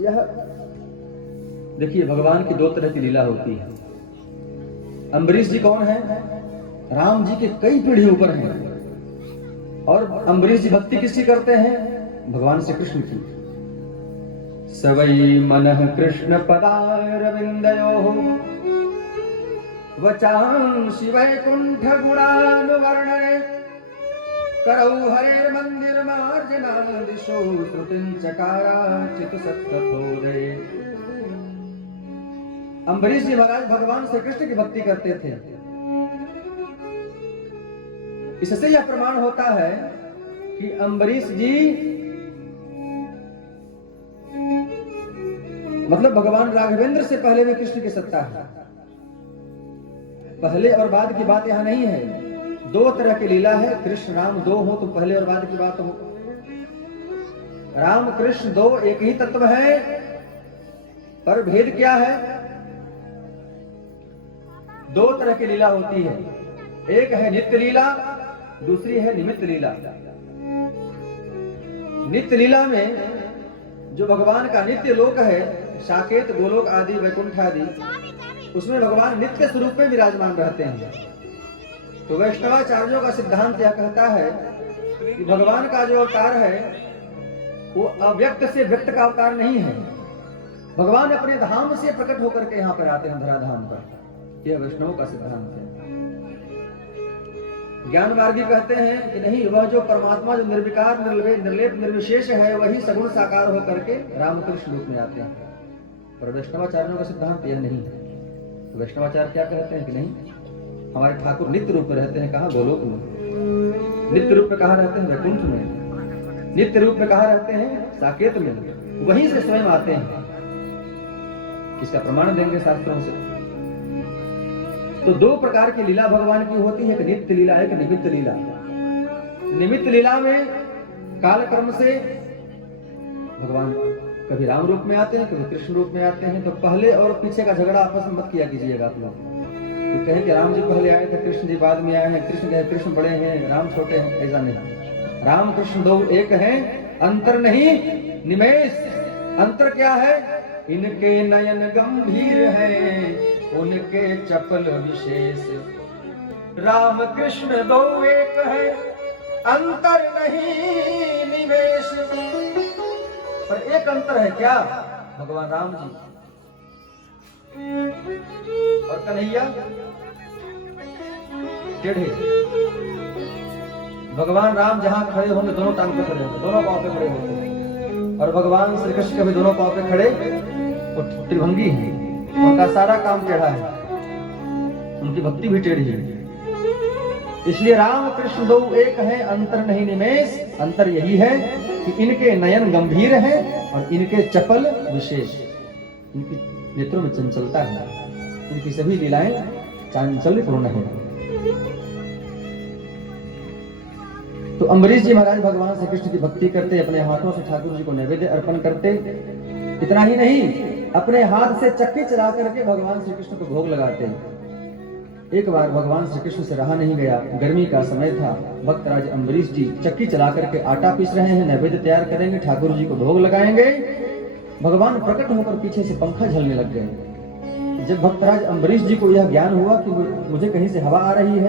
यह देखिए, भगवान की दो तरह की लीला होती है। अम्बरीश जी कौन है? राम जी के कई पीढ़ी ऊपर हैं। और अम्बरीश जी भक्ति किसकी करते हैं? भगवान श्री कृष्ण की। सवै मनः कृष्ण पदारविंदयोः वचांसि वैकुंठ गुणानुवर्णने करौ हरेर्मंदिर मार्जनादिशो श्रुतिं चकाराचित सत्कथोदये। अम्बरीश जी महाराज भगवान श्री कृष्ण की भक्ति करते थे। इससे यह प्रमाण होता है कि अम्बरीश जी मतलब भगवान राघवेंद्र से पहले भी कृष्ण की सत्ता है। पहले और बाद की बात यहां नहीं है। दो तरह की लीला है। कृष्ण राम दो हो तो पहले और बाद की बात हो। राम कृष्ण दो एक ही तत्व है, पर भेद क्या है? दो तरह की लीला होती है। एक है नित्य लीला, दूसरी है निमित्त लीला। नित्य लीला में जो भगवान का नित्य लोक है, साकेत, गोलोक आदि, वैकुंठ आदि, उसमें भगवान नित्य स्वरूप में विराजमान रहते हैं। तो वैष्णवाचार्यों का सिद्धांत यह कहता है कि भगवान का जो अवतार है वो अव्यक्त से व्यक्त का अवतार नहीं है। भगवान अपने धाम से प्रकट होकर के यहाँ पर आते हैं, धराधाम पर। यह वैष्णवों का सिद्धांत है। ज्ञान मार्गी कहते हैं कि नहीं, वह जो परमात्मा जो निर्विकार, निर्लेप, निर्विशेष है, वही सगुण साकार होकर के रामकृष्ण रूप में आते हैं। पर वैष्णवाचार्यों का सिद्धांत यह नहीं है। तो वैष्णवाचार्य क्या कहते हैं कि नहीं, हमारे ठाकुर नित्य रूप में रहते हैं। कहाँ? गोलोक में। नित्य रूप में कहाँ रहते हैं? वैकुंठ में। नित्य रूप में कहाँ रहते हैं? साकेत में। वहीं से स्वयं आते हैं। इसका प्रमाण देंगे शास्त्रों से। तो दो प्रकार की लीला भगवान की होती है, एक नित्य लीला, एक निमित्त लीला। निमित्त लीला में कालक्रम से भगवान कभी राम रूप में आते हैं, कभी कृष्ण रूप में आते हैं। तो पहले और पीछे का झगड़ा आपस में मत किया कीजिएगा आप लोग। तो कहें कि राम जी पहले आए थे, कृष्ण जी बाद में आए हैं, कृष्ण कहे कृष्ण बड़े हैं, राम छोटे हैं, ऐसा नहीं। राम कृष्ण दो एक हैं, अंतर नहीं निमेष। अंतर क्या है? इनके नयन गंभीर हैं, उनके चपल विशेष। राम कृष्ण दो एक है, अंतर नहीं निमेष। पर एक अंतर है, क्या? भगवान राम जी और कन्हैया टेढ़े। भगवान राम जहां खड़े होंगे दोनों टांग पे खड़े होंगे, दोनों पांव पे खड़े होंगे। और भगवान श्री कृष्ण कभी दोनों पांव पे खड़े, वो त्रिभंगी है, उनका सारा काम टेढ़ा है, उनकी भक्ति भी टेढ़ी है। इसलिए राम कृष्ण दो एक है, अंतर नहीं निमेष। अंतर यही है कि इनके नयन गंभीर हैं और इनके चपल विशेष। इनकी नेत्रों में चंचलता है, इनकी सभी लीलाएं चांचल्यपूर्ण है। तो अम्बरीश जी महाराज भगवान श्री कृष्ण की भक्ति करते, अपने हाथों से ठाकुर जी को नैवेद्य अर्पण करते। इतना ही नहीं, अपने हाथ से चक्की चला करके भगवान श्री कृष्ण को भोग लगाते। एक बार भगवान श्री कृष्ण से रहा नहीं गया, गर्मी का समय था। भक्तराज अम्बरीश जी चक्की चला करके आटा पीस रहे हैं, नैवेद्य तैयार करेंगे, ठाकुर जी को भोग लगाएंगे। भगवान प्रकट होकर पीछे से पंखा झलने लग गए। जब भक्तराज अम्बरीश जी को यह ज्ञान हुआ कि मुझे कहीं से हवा आ रही है,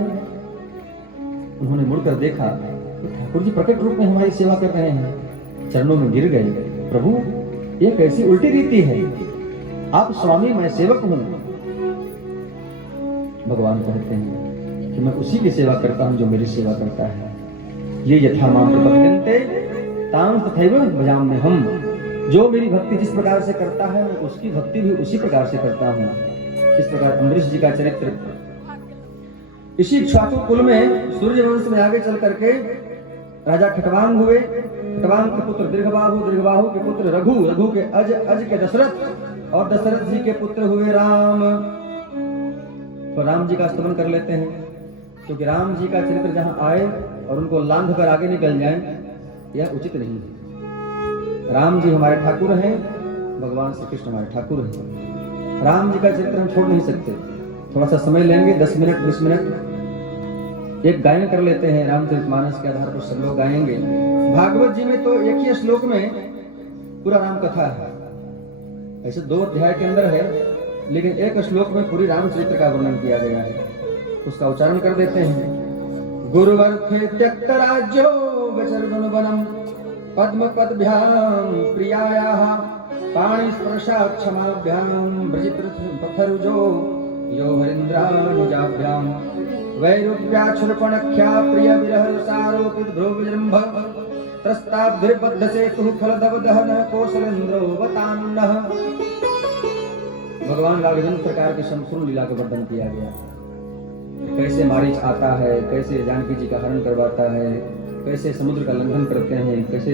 उन्होंने मुड़कर देखा तो ठाकुर जी प्रकट रूप में हमारी सेवा कर रहे हैं। चरणों में गिर गए, प्रभु ये कैसी उल्टी रीति है, आप स्वामी मैं सेवक हूं। भगवान कहते हैं कि मैं उसी की सेवा करता हूं जो मेरी सेवा करता है। ये यथा मां प्रपद्यन्ते तां तथैव भजाम्यहम्। हम जो मेरी भक्ति जिस प्रकार से करता है, मैं उसकी भक्ति भी उसी प्रकार से करता हूं। इस प्रकार अम्बरीश जी का चरित्र। इसी इक्ष्वाकु कुल में सूर्य वंश में आगे चल करके राजा खटवांग हुए। खटवांग के पुत्र दीर्घबाहु, दीर्घबाहु के पुत्र रघु, रघु के अज, अज के दशरथ, और दशरथ जी के पुत्र हुए राम। तो राम जी का स्तमन कर लेते हैं, क्योंकि राम जी का चरित्र जहां आए और उनको लांघ कर आगे निकल जाए, यह उचित नहीं है। राम जी हमारे ठाकुर हैं, भगवान श्री कृष्ण हमारे ठाकुर हैं। राम जी का चरित्र हम छोड़ नहीं सकते। थोड़ा सा समय लेंगे, 10 मिनट 20 मिनट एक गायन कर लेते हैं। रामचरितमानस के आधार पर सब लोग गाएंगे। भागवत जी में तो एक ही श्लोक में पूरा राम कथा है। ऐसे 2 अध्याय के अंदर है, लेकिन एक श्लोक में पूरी रामचरित्र का वर्णन किया गया है। उसका उच्चारण कर देते हैं। गुरुवर्थे त्यक्त राज्यो विचर्दन वनम पद्म पदभ्याम प्रियायाः पाणि स्पर्शात् क्षमाभ्याम ब्रजित पथरुजो यो हरीन्द्रानुजाभ्याम वैरूप्याक्षुरपणख्या प्रिय विरह सारोपित भ्रो विजृंभ त्रस्ताब्धिर्बद्ध सेतुः फलदव दहन कौशलेन्द्रोवतान्नः। भगवान राघवेंद्र प्रकार की संपूर्ण लीला का वर्णन किया गया। कैसे मारीच आता है, कैसे जानकी जी का हरण करवाता है, कैसे समुद्र का लंघन करते हैं, कैसे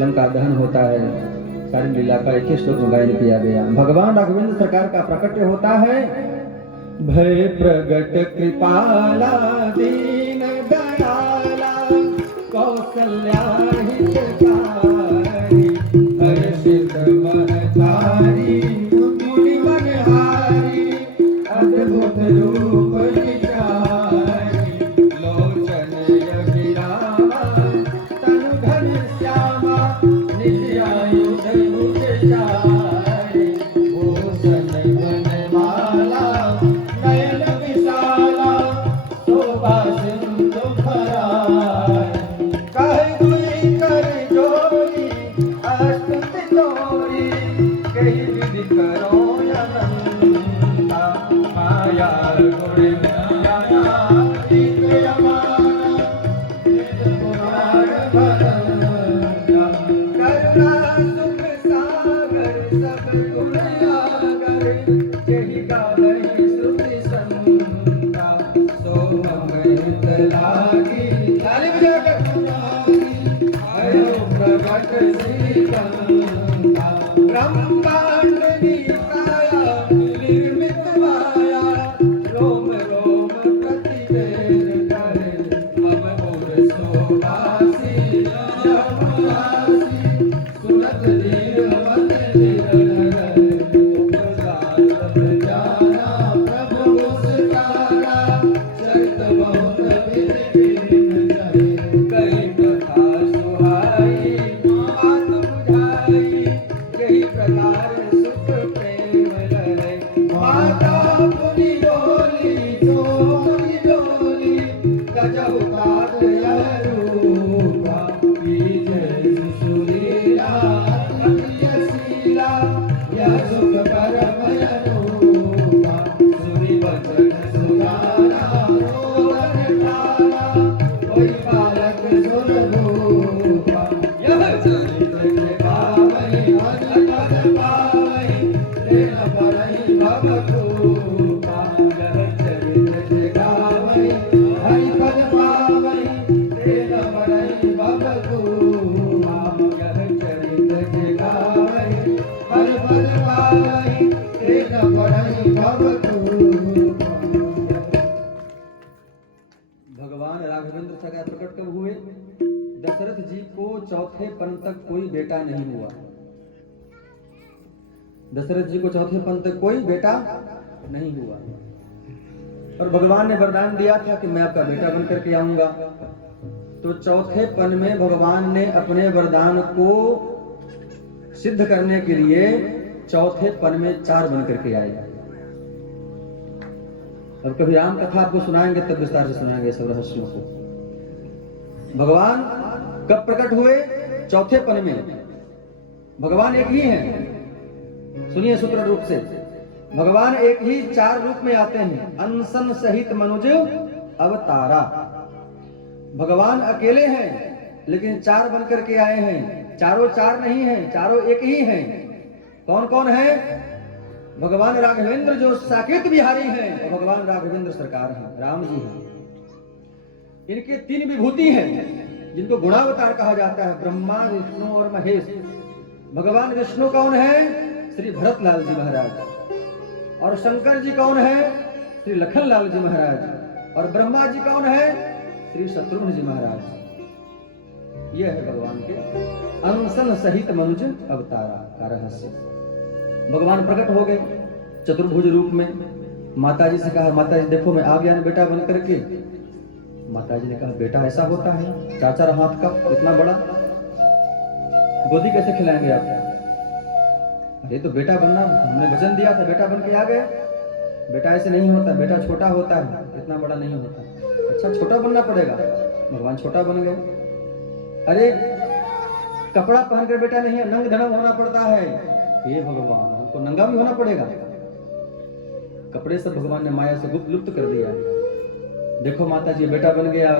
लंका दहन होता है, सारी लीला का एक ही श्लोक में गायन किया गया। भगवान राघवेंद्र सरकार का प्रकट होता है। भय प्रगट कृपाला दीन दयाला कौशल्या हितकारी हर्षित महतारी मुनिवनहारी अद्भुत रूप विचारी लोचन अभिरामा तनु धन श्यामा निज आयुध मुझ चारी भूषण बनमाला नयन विशाला शोभा सिंधु भरारी कहे दुई कर जोड़ी अस्तुति तोरी कही विधि करो अनंता माया गुण माया दिव्यमाना पुराण भरंगा करुणा सुख सागर सब गुण आगर यही गावहि श्रुति संता सोमृत लागी ताली बजाकर आयो प्रगट श्रीकांता ब्रह्मांड निकाया निर्मित माया रोम रोम प्रतिवेद करे मम मोर सोवासी जमासी सुनत धीर मन निरंतर उपसार जाना प्रभु मुस्कारा चरित बहुत विधिन करे कई कथा सुहाई बात बुझाई यही प्रकार सुख प्रेम लहरे माता पुनि बोली जो मुनि बोली गजहु काट रूपा बीज सुरीला अतियशीला यह सुख परम अनुपा सुरी वचन सुधारा रोदन ठारा कोई बालक सुर रूपा यह चरित्र के गावई अनपद पावई प्रेम परई भव रूपा यह चरित्र के गावई हरिपद पावई प्रेम परई भव रूपा यह चरित्र के गावई हरिपद पावई प्रेम परई भव रूपा। भगवान राघवेंद्र सका प्रकट कब हुए? दशरथ जी को चौथे पन तक कोई बेटा नहीं हुआ। दशरथ जी को चौथे पन तक कोई बेटा नहीं हुआ और भगवान ने वरदान दिया था कि मैं आपका बेटा बनकर के आऊंगा। तो चौथे पन में भगवान ने अपने वरदान को सिद्ध करने के लिए चौथे पन में 4 बनकर के आए। अब कभी राम कथा आपको सुनाएंगे तब विस्तार से सुनाएंगे सब रहस्यों को। भगवान कब प्रकट हुए? चौथे पन में। भगवान एक ही हैं, सुनिए सूत्र रूप से। भगवान एक ही 4 रूप में आते हैं। अनसन सहित मनुज अवतारा। भगवान अकेले हैं लेकिन 4 बनकर के आए हैं। चारों 4 नहीं हैं, चारों एक ही हैं। कौन कौन है? भगवान राघवेंद्र जो साकेत बिहारी हैं, भगवान राघवेंद्र सरकार हैं, राम जी हैं। इनके 3 विभूति हैं जिनको गुणावतार कहा जाता है, ब्रह्मा विष्णु और महेश। भगवान विष्णु कौन है? श्री भरतलाल जी महाराज। और शंकर जी कौन है? श्री लखनलाल जी महाराज। और ब्रह्मा जी कौन है? श्री शत्रुघ्न जी महाराज। यह है भगवान के अंसन सहित मनुज अवतारा का रहस्य। भगवान प्रकट हो गए चतुर्भुज रूप में। माता जी से कहा, माता जी देखो मैं आ गया बेटा बन करके। माता जी ने कहा, बेटा ऐसा होता है? 4 हाथ का इतना बड़ा, गोदी कैसे खिलाएंगे आप? ये तो बेटा बनना, हमने वचन दिया था, बेटा बन के आ गए। बेटा ऐसे नहीं होता, बेटा छोटा होता है, इतना बड़ा नहीं होता। अच्छा छोटा बनना पड़ेगा, भगवान छोटा बन गए। अरे कपड़ा पहनकर बेटा नहीं है, नंग धड़ंग होना पड़ता है। ये भगवान हमको नंगा भी होना पड़ेगा। कपड़े से भगवान ने माया से गुप्त लुप्त कर दिया। देखो माता जी बेटा बन गया।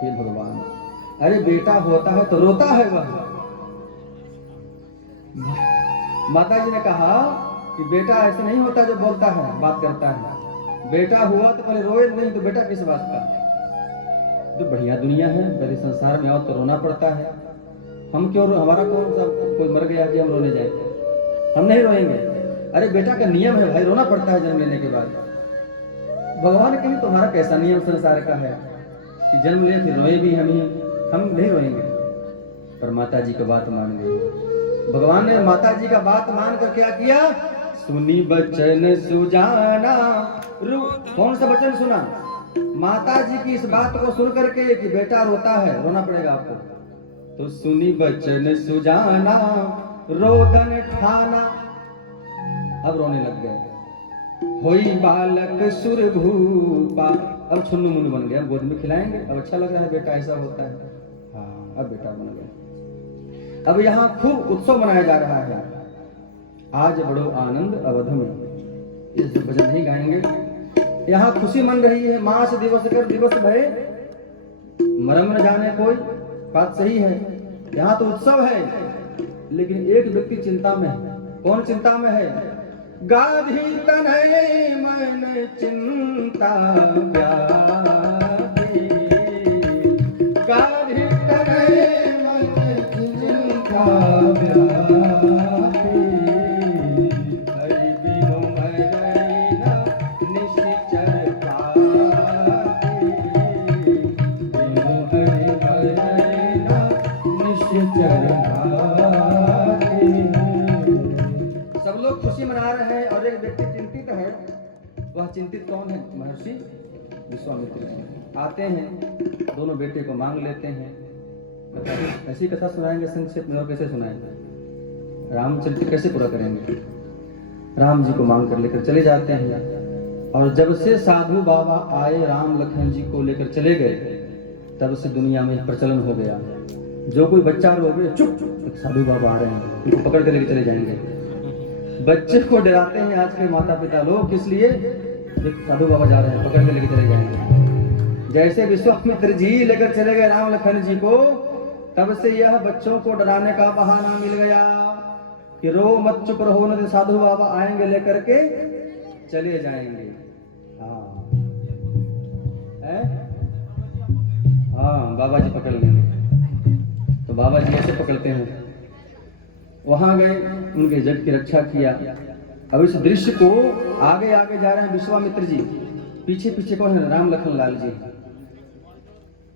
ये भगवान, अरे बेटा होता है तो रोता है वह। माता जी ने कहा कि बेटा ऐसे नहीं होता जो बोलता है, बात करता है। बेटा हुआ तो पहले रोए नहीं, तो बेटा किस बात का। तो बढ़िया दुनिया है, पहले संसार में आओ तो रोना पड़ता है। हम क्यों, हमारा कौन सा कोई मर गया कि हम रोने जाए, हम नहीं रोएंगे। अरे बेटा का नियम है भाई, रोना पड़ता है जन्म लेने के बाद। भगवान कहीं तुम्हारा कैसा नियम संसार का है कि जन्म ले फिर रोए भी हम ही, हम नहीं रोएंगे। पर माता जी की बात मान गई। भगवान ने माता जी का बात मानकर क्या किया, सुनी बचन सुजाना। कौन सा बचन सुना, माता जी की इस बात को सुन करके कि बेटा रोता है, रोना पड़ेगा आपको। तो सुनी बचन सुजाना रोदन ठाना। अब रोने लग गए। होई बालक सुर भूपा, अब छुन्नू मुन्नू बन गया, गोद में खिलाएंगे। अब अच्छा लग रहा है, बेटा ऐसा होता है। हाँ अब बेटा बन गया। अब यहाँ खूब उत्सव मनाया जा रहा है। आज बड़ो आनंद अवध में, इस भजन नहीं गाएंगे। यहाँ खुशी मन रही है। मास दिवस कर दिवस भय, मरम न जाने कोई, बात सही है। यहाँ तो उत्सव है, लेकिन एक व्यक्ति चिंता में है। कौन चिंता में है, गाधी तनय मन चिंता व्यापी, गाधी तनय मन चिंता व्यापी, हरि बिनु मरैना निश्चर पापी, बिनु हरि मरैना निश्चर पापी। सब लोग खुशी मना रहे हैं और एक व्यक्ति चिंतित है। वह चिंतित कौन है, महर्षि विश्वामित्र जी। आते हैं, दोनों बेटे को मांग लेते हैं। ऐसी कथा सुनाएंगे संक्षेप में, और कैसे सुनाएंगे, रामचरित्र कैसे पूरा करेंगे। राम जी को मांग कर लेकर चले जाते हैं। और जब से साधु बाबा आए, राम लखन जी को लेकर चले गए, तब से दुनिया में प्रचलन हो गया। जो कोई बच्चा रोगे, चुप चुप, साधु बाबा आ रहे हैं, उनको पकड़ कर लेकर चले जाएंगे। बच्चे को डराते हैं आज के माता पिता लोग, किस लिए, साधु बाबा जा रहे हैं, पकड़ के लेके चले जाएंगे। जैसे विश्वामित्र जी लेकर चले गए राम लखन जी को, तब से यह बच्चों को डराने का बहाना मिल गया कि रो मत, चुप रहो, न साधु बाबा आएंगे लेकर के चले जाएंगे। हाँ है? हाँ बाबा जी पकड़ लेंगे। तो बाबा जी ऐसे पकड़ते हैं। वहां गए, उनके जग की रक्षा किया। अब इस दृश्य को आगे आगे जा रहे हैं विश्वामित्र जी, पीछे पीछे कौन है, राम लखन लाल जी।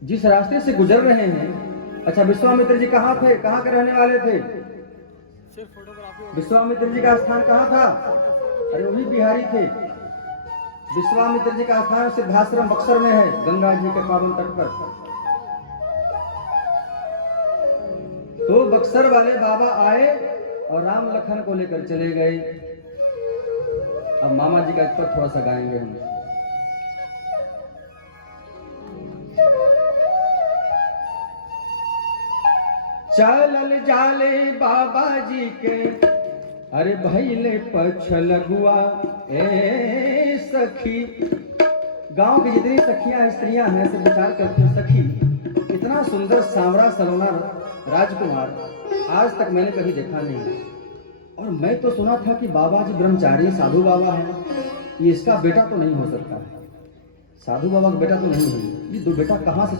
जिस रास्ते से गुजर रहे हैं, अच्छा विश्वामित्र जी कहाँ थे, कहाँ के रहने वाले थे, विश्वामित्र जी का स्थान कहाँ था, अरे वही बिहारी थे। विश्वामित्र जी का स्थान सिद्धाश्रम बक्सर में है, गंगा जी के पावन तट पर। तो बक्सर वाले बाबा आए और राम लखन को लेकर चले गए। अब मामा जी का पर थोड़ा सा गाएंगे हम। चलल जाले बाबा जी के, अरे भैले पछल हुआ ए सखी। गांव की जितनी सखियां स्त्रियां हैं, सब विचार करती हैं, सखी इतना सुंदर सांवरा सलोना राजकुमार आज तक मैंने कभी देखा नहीं। और मैं तो सुना था कि बाबा जी ब्रह्मचारी साधु बाबा हैं, ये इसका बेटा तो नहीं हो सकता है, साधु बाबा का बेटा तो नहीं है। ये दो बेटा कहाँ से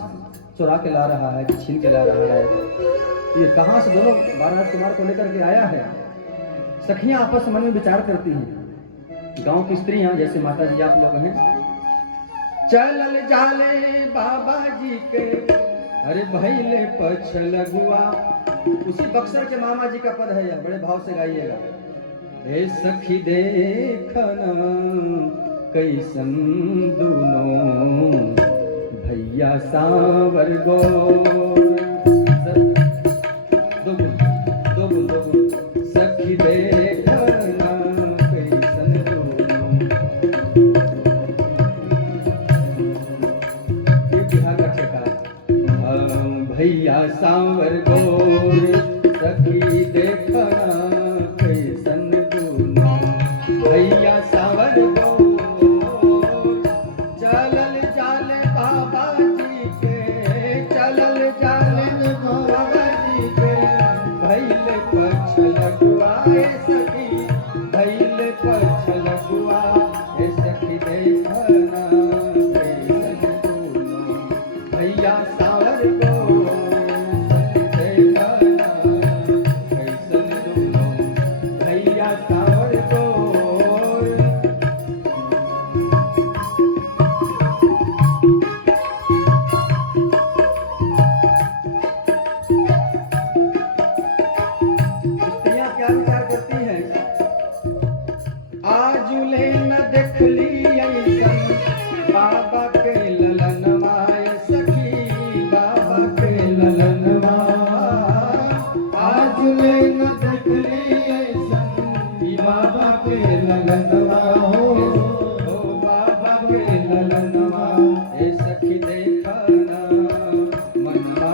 चुरा के ला रहा है कि छीन के ला रहा है, ये कहाँ से दोनों बाल राजकुमार को लेकर के आया है। सखियां आपस मन में विचार करती हैं, गांव की स्त्रियां जैसे माता जी आप लोग हैं। चलल जाले बाबा जी के, अरे भैले पछल हुआ। उसी बक्सर के मामा जी का पद है यह, बड़े भाव से गाइएगा। हे सखी देखना कैसन दुनो भैया सांवर गोर। दो गुण, सखी देख सखी भइल पछल गुआ हे सखी देखना कैसन दोनों भैया सावर को सखी देखना कैसन दोनों भैया सावर को। आजुले न देखली ऐसन बाबा के ललनवा सखी बाबा के ललनवा। आजुले न देखली ऐसन बाबा के ललनवा हो बाबा के ललनवा ए सखी देखना मनवा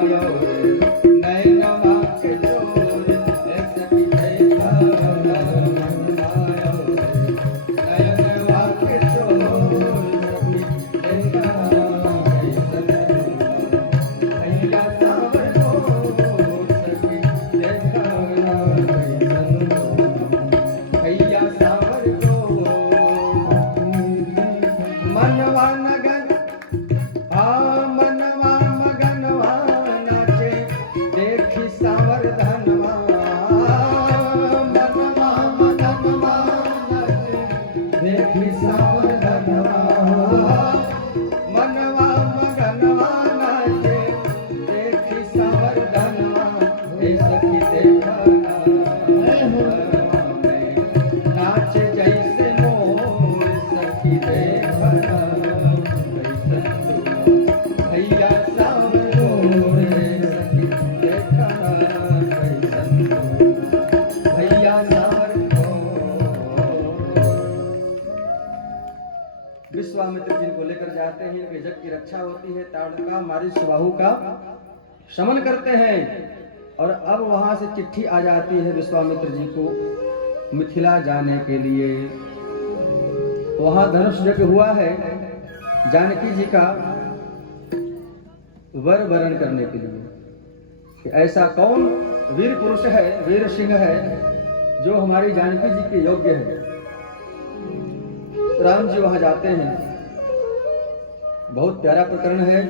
नैनवा के चोर ए सखी देखना विश्वामित्र जिनको लेकर जाते हैं कि जग की रक्षा होती है, ताड़का मारी सुबाहु का शमन करते हैं। और अब वहां से चिट्ठी आ जाती है विश्वामित्र जी को मिथिला जाने के लिए। वहां धनुष यज्ञ हुआ है जानकी जी का वर वरण करने के लिए कि ऐसा कौन वीर पुरुष है, वीर सिंह है जो हमारी जानकी जी के योग्य है। राम जी वहां जाते हैं, बहुत प्यारा प्रकरण है।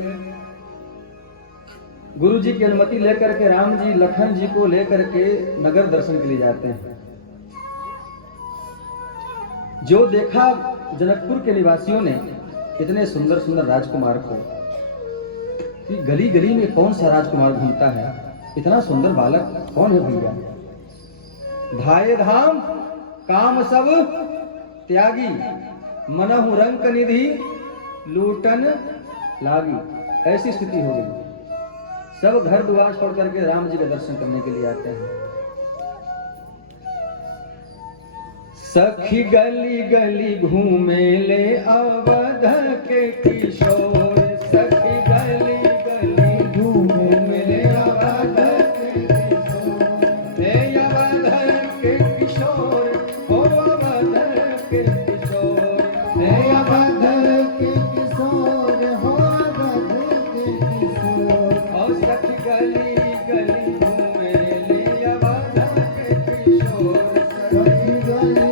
गुरु जी की अनुमति लेकर के राम जी लखन जी को लेकर के नगर दर्शन के लिए जाते हैं। जो देखा जनकपुर के निवासियों ने इतने सुंदर सुंदर राजकुमार को कि गली गली में कौन सा राजकुमार घूमता है, इतना सुंदर बालक कौन है भैया। धाये धाम काम सब त्यागी मनहु रंक निधि लूटन लागी। ऐसी स्थिति हो गई, सब घर द्वार छोड़ करके राम जी के दर्शन करने के लिए आते हैं। सखी गली गली घूमे ले अवध के किशोर, सखी गली गली घूमे ले अवध के किशोर, हे अवध के किशोर हो अवध के किशोर, हे अवध के किशोर हो अवध के किशोर। और सखी गली गली घूमे ले अवध के किशोर, सखी गली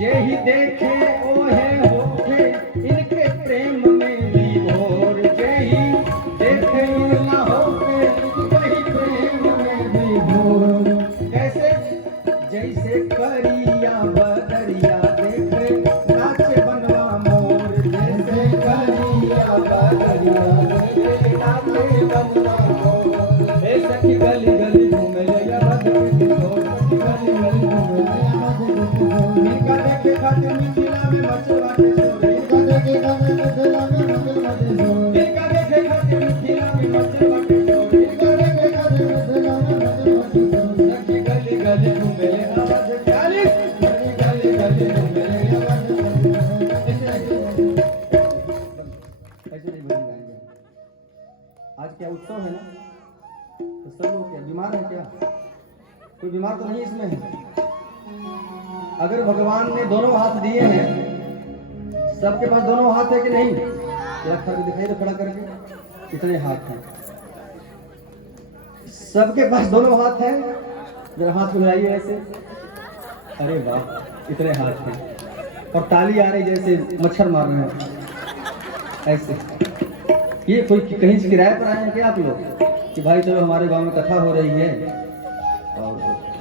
जे ही देखे ओहे होखे इनके प्रेम में विभोर, जे ही देखे ना होके वही प्रेम में विभोर। जैसे जैसे करी गलिया बदरिया देखे नाचे बनवा मोर जैसे गलिया बदरिया देखे नाचे बनवा मोर हे सखी गली गली घूमे या बद के किशोर गली गली घूमे या बद के किशोर इनका देखे खातिर मिथिला में मचल बाटे शोर इनका देखे खातिर मिथिला में मचल बाटे शोर इनका देखे खातिर मिथिला में मचल बाटे शोर इनका देखे खातिर मिथिला में मचल बाटे शोर सखी गली गली घूमे या बद गली गली गली घूमे या बद ऐसे नहीं बोलेंगे। आज क्या उत्सव है ना, तो सब लोग क्या बीमार है क्या? कोई बीमार तो नहीं इसमें है। अगर भगवान ने दोनों हाथ दिए हैं, सबके पास दोनों हाथ है कि नहीं? लगता है दिखाई तो खड़ा करके कितने हाथ हैं? सबके पास दोनों हाथ हैं। जरा हाथ मिलाइए ऐसे, अरे वाह इतने हाथ हैं। और ताली आ रही जैसे मच्छर मार रहे हैं ऐसे। ये कोई कहीं से किराए पर आए हैं क्या आप लोग कि भाई चलो हमारे गांव में कथा हो रही है और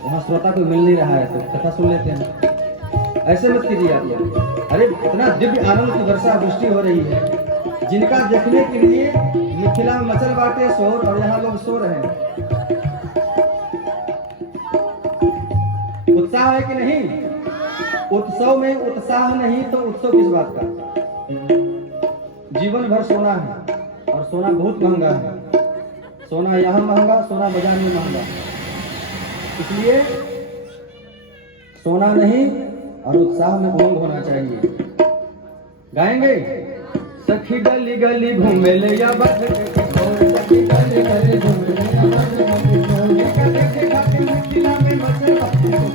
वहाँ श्रोता कोई मिल नहीं रहा है तो कथा सुन लेते हैं? ऐसे मत कीजिए आप लोग। अरे इतना दिव्य आनंद की वर्षा वृष्टि हो रही है जिनका देखने के लिए मिथिला में मचल बाटे शोर और यहाँ लोग सो रहे हैं। उत्साह है कि नहीं? उत्सव में उत्साह नहीं तो उत्सव किस बात का? जीवन भर सोना है और सोना बहुत महंगा है। सोना यहाँ महंगा, सोना बाजार में महंगा। इसलिए सोना नहीं और उत्साह में उमंग होना चाहिए। गाएंगे सखी गली गली घूमे ले या बद के किशोर सखी गली गली घूमे ले या बद के किशोर इनका देखे खातिर मिथिला में मचल बाटे शोर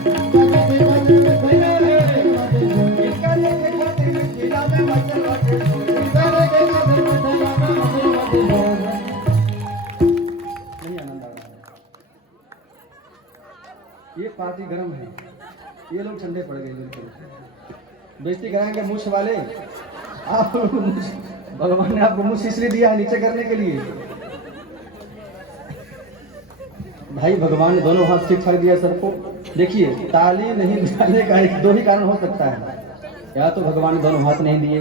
इनका देखे खातिर मिथिला में मचल बाटे शोर इनका देखे खातिर मिथिला में मचल बाटे शोर। नहीं आनंद आ रहा है। ये पार्टी गरम है, ये लोग ठंडे पड़ गए बिल्कुल। बेइज्जती कराएंगे मूछ वाले आप। भगवान ने आपको मूछ इसलिए दिया है नीचे करने के लिए। भाई भगवान ने दोनों हाथ ठीक ठाक दिया सबको। देखिए ताली नहीं बजाने का एक दो ही कारण हो सकता है। या तो भगवान ने दोनों हाथ नहीं दिए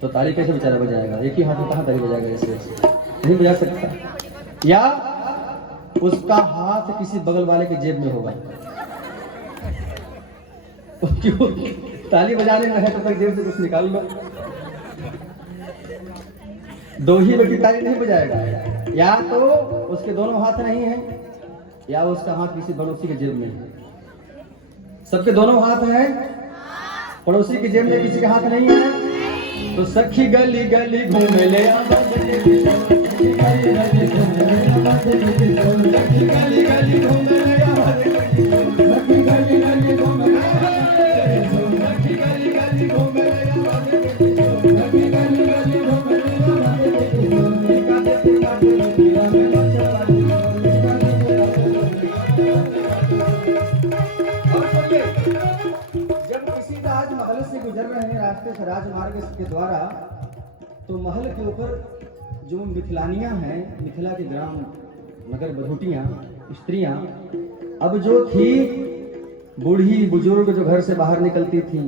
तो ताली कैसे बेचारा बजाएगा? एक ही हाथ में कहाँ ताली बजाएगा? ऐसे नहीं बजा सकता। या उसका हाथ किसी बगल वाले के जेब में होगा। क्यों? ताली बजाने में है तो तक जेब से कुछ निकाल लो। दो ही व्यक्ति ताली नहीं बजाएगा। या तो उसके दोनों हाथ नहीं है या उसका हाथ किसी पड़ोसी के जेब में है। सबके दोनों हाथ हैं, पड़ोसी के जेब में किसी के हाथ नहीं है। तो सखी गली गली घूमे ले या बद के किशोर सखी गली गली घूमे ले या बद के किशोर सखी गली गली घूमे ले या बद के किशोर सखी गली गली घूमे ले या बद के किशोर सखी गली गली घूमे ले या बद के किशोर सखी गली गली घूमे ले या बद के किशोर इनका देखे खातिर मिथिला में मचल बाटे शोर इनका देखे खातिर और सुनिए, जब किसी राजमहल से गुजर रहे हैं रास्ते से राजमार्ग के द्वारा, तो महल के ऊपर जो मिथिलानियां हैं, मिथिला के ग्राम नगर बधूटियां स्त्रियां, अब जो थी बूढ़ी बुजुर्ग जो घर से बाहर निकलती थी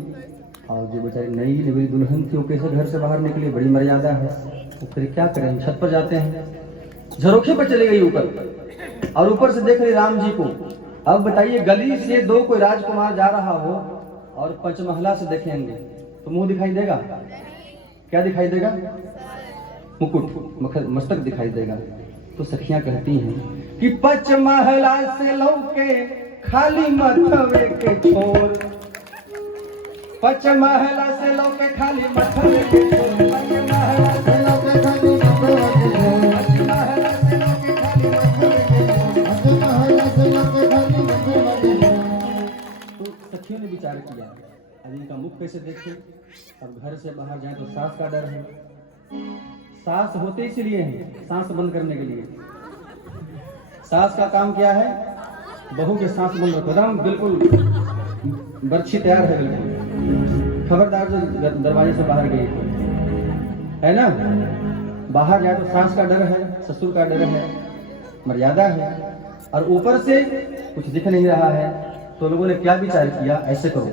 और जो बेचारी नई नवी दुल्हन थी वो कैसे घर से बाहर निकली? बड़ी मर्यादा है। तो फिर क्या करें? छत पर जाते हैं, झरोखे पर चली गई ऊपर और ऊपर से देख रही राम जी को। अब बताइए गली से दो कोई राजकुमार जा रहा हो और पंचमहला से देखेंगे तो मुंह दिखाई देगा? क्या दिखाई देगा? मुकुट मस्तक दिखाई देगा। तो सखियां कहती हैं कि पंचमहला से लौके खाली मथवे के छोर पंचमहला से लौके खाली मथवे के छोर पंचमहला से लौके खाली मथवे के छोर पंचमहला से लौके खाली मथवे के छोर पंचमहला से लौके खाली मथवे के छोर। तो सखियों ने विचार किया अब इनका मुख कैसे देखें? अब घर से बाहर जाए तो सांस का डर है। सांस होते इसलिए है सांस बंद करने के लिए। सांस का काम क्या है? बहू के सांस बंद रखो, एकदम बिल्कुल बर्छी तैयार है बिल्कुल। खबरदार जो दरवाजे से बाहर गई है ना, बाहर जाए तो सांस का डर है, ससुर का डर है, मर्यादा है और ऊपर से कुछ दिख नहीं रहा है तो लोगों ने क्या विचार किया, ऐसे करो,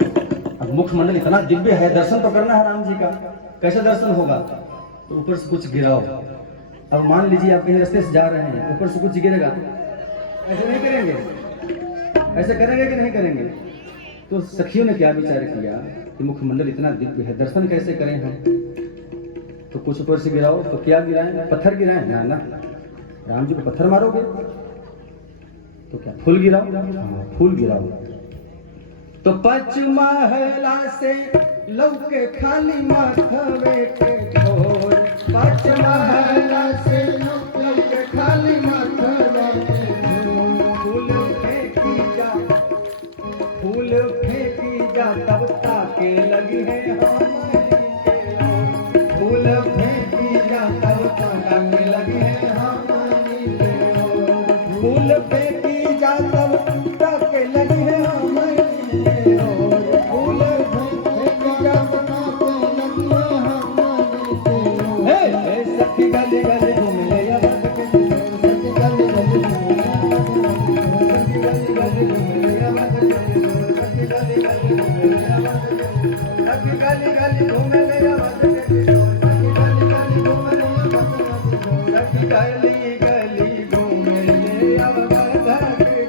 अब मुखमंडल इतना दिव्य है, दर्शन तो करना है राम जी का, कैसे दर्शन होगा, तो ऊपर से कुछ गिराओ। अब मान लीजिए आप कहीं रास्ते से जा रहे हैं, ऊपर से कुछ गिरेगा, ऐसे नहीं करेंगे, ऐसे करेंगे कि नहीं करेंगे? तो सखियों ने क्या विचार किया कि मुखमंडल इतना दिव्य है, दर्शन कैसे करें हम, तो कुछ ऊपर से गिराओ। तो क्या गिराएं? पत्थर गिराएं? ना ना, राम जी को पत्थर मारोगे, तो क्या फूल गिराओ? हाँ, फूल गिराओ। तो पचमहला से लौके खाली माथवे के छोर, पचमहला से लौके खाली माथवे के छोर, फूल फेंकी जा तब ताके लगी है हमारी के ओर, फूल फेंकी जा तब ताके लगी है हमारी के ओर, फूल फेंकी जा तब ताके लगी है हमारी के ओर, फूल फेंकी जा तब ताके लगी है हमारी के ओर। हे सखी गली गली घूम ले या बात के, सखी गली गली घूम ले या बात के, सखी गली गली घूम ले या बात के, सखी गली गली घूम ले या बात के, सखी गली गली घूम ले या बात के, सखी गली गली घूम ले या बात के,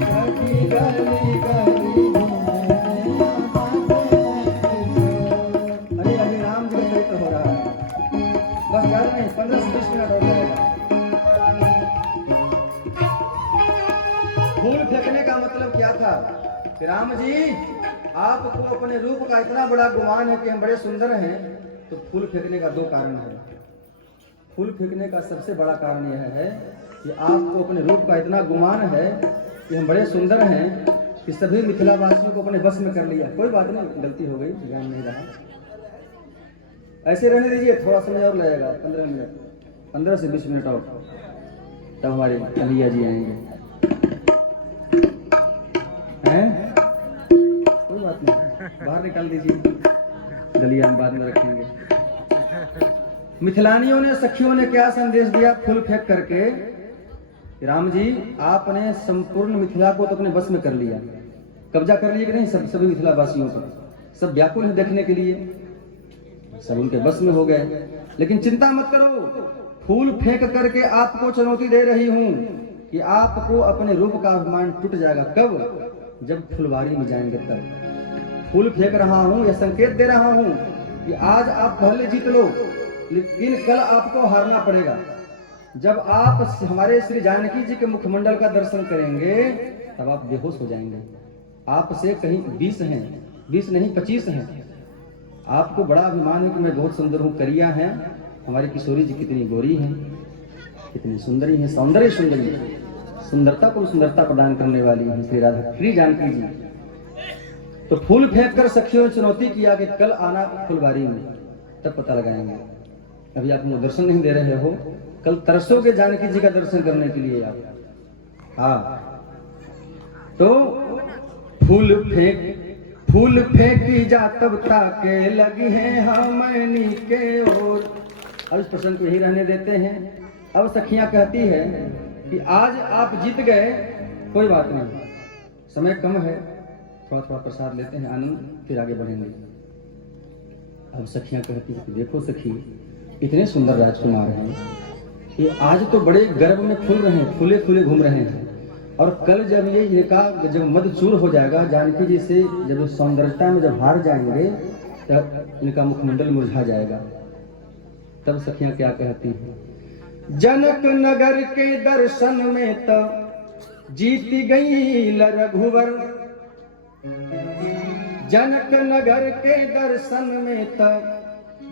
सखी गली गली घूम ले या बात के। अरे अभी राम जी का चरित्र हो रहा है, बस ज्यादा नहीं, 15 से 20 मिनट और लगेगा। फूल फेंकने का मतलब क्या था कि राम जी आपको अपने रूप का इतना बड़ा गुमान है कि हम बड़े सुंदर हैं, तो फूल फेंकने का 2 कारण है। फूल फेंकने का सबसे बड़ा कारण यह है कि आपको अपने रूप का इतना गुमान है कि हम बड़े सुंदर हैं कि सभी मिथिला वासियों को अपने बस में कर लिया। कोई बात नहीं, गलती हो गई, ध्यान नहीं रहा, ऐसे रहने दीजिए, थोड़ा समय और लगेगा, 15 मिनट, 15 से 20 मिनट और, तब हमारे भैया जी आएंगे। हैं? कोई बात नहीं, बाहर निकाल दीजिए, गलिया हम बाद में रखेंगे। मिथिलानियों ने, सखियों ने क्या संदेश दिया फूल फेंक करके? राम जी आपने संपूर्ण मिथिला को तो अपने बस में कर लिया, कब्जा कर लिया कि नहीं? सभी मिथिला वासियों को, सब व्याकुल हैं देखने के लिए, सब उनके बस में हो गए। लेकिन चिंता मत करो, फूल फेंक करके आपको चुनौती दे रही हूं कि आपको अपने रूप का अभिमान टूट जाएगा। कब? जब फुलवारी में जाएंगे तब। फूल फेंक रहा हूं, यह संकेत दे रहा हूं कि आज आप पहले जीत लो, लेकिन कल आपको हारना पड़ेगा। जब आप हमारे श्री जानकी जी के मुखमंडल का दर्शन करेंगे तब आप बेहोश हो जाएंगे। आपसे कहीं 20 हैं, 20 नहीं 25 हैं। आपको बड़ा अभिमान है कि मैं बहुत सुंदर हूँ, करिया है, हमारी किशोरी जी कितनी गोरी हैं, कितनी सुंदरी हैं, सौंदर्य सुंदरी, सुंदरता को सुंदरता प्रदान करने वाली है श्री राधा श्री जानकी जी। तो फूल फेंक कर सखियों ने चुनौती किया कि कल आना फुलवारी में, तब पता लगाएंगे। अभी आप मुझे दर्शन नहीं दे रहे हो, कल तरसोगे जानकी जी का दर्शन करने के लिए आप। हाँ, तो फूल फेंकी जा तब ताके लगी है हमनी के ओर। अब इस प्रसंग को यही रहने देते हैं। अब सखियां कहती है कि आज आप जीत गए, कोई बात नहीं, समय कम है, थोड़ा थोड़ा प्रसाद लेते हैं, आनंद, फिर आगे बढ़ेंगे। अब सखियां कहती है कि देखो सखी, इतने सुंदर राजकुमार हैं कि आज तो बड़े गर्व में फूल रहे हैं, फूले फूले घूम रहे हैं, और कल जब ये इनका जब मद चूर हो जाएगा, जानकी जी से जब सौंदर्यता में जब हार जाएंगे तब इनका मुखमंडल मुरझा जाएगा। तब सखियां क्या कहती हैं? जनक नगर के दर्शन में तो जीती गई रघुवर, जनक नगर के दर्शन में तो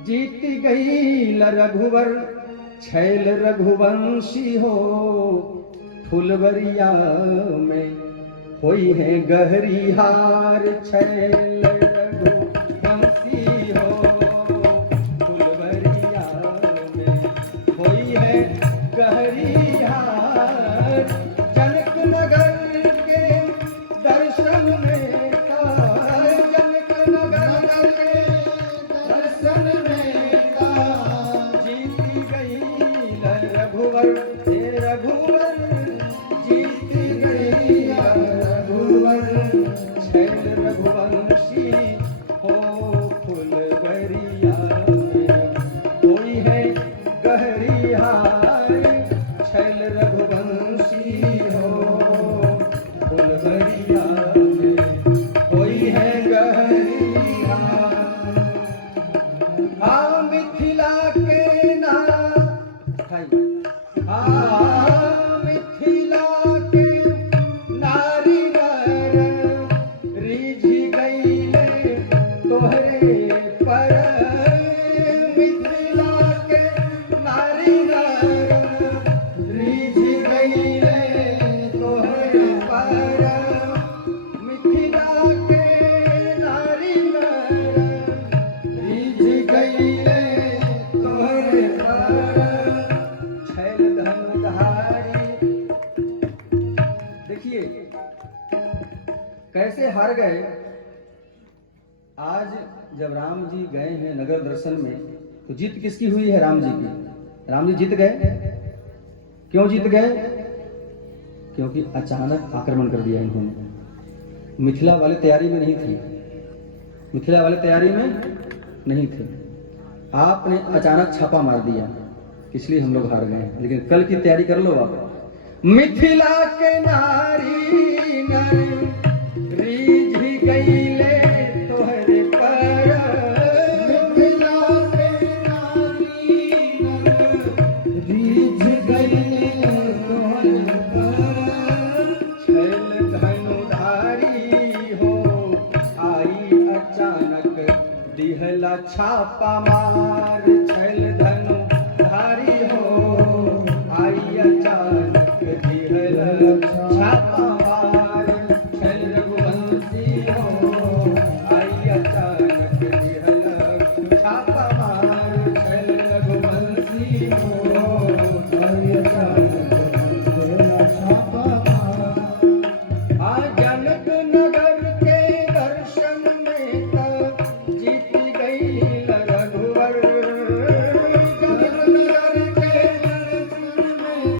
जीती गई रघुवर, छैल रघुवंशी हो फुलवरिया में होई है गहरी हार, छैल रघुवंशी हो फुलवरिया में होई है गहरी हार, जनक नगर के दर्शन में का, जनक नगर के दर्शन में का जीती गई रघुवर, रघुवर जीती गई रघुवर। गए, आज जब राम जी गए हैं नगर दर्शन में, तो जीत किसकी हुई है? राम जी की। राम जी जीत गए। क्यों जीत गए? क्योंकि अचानक आक्रमण कर दिया इन्होंने। मिथिला वाले तैयारी में नहीं थे, मिथिला वाले तैयारी में नहीं थे। आपने अचानक छापा मार दिया, इसलिए हम लोग हार गए। लेकिन कल की तैयारी कर लो आप। मिथिला के नारी नर रीझ गईले तोहरे पर, मिथिला के नारी नर रीझ गईले तोहरे पर। छैल धनुधारी हो आई अचानक दिहला छापा मार। छैल धनुधारी हो आई अचानक दिहला छापा मार।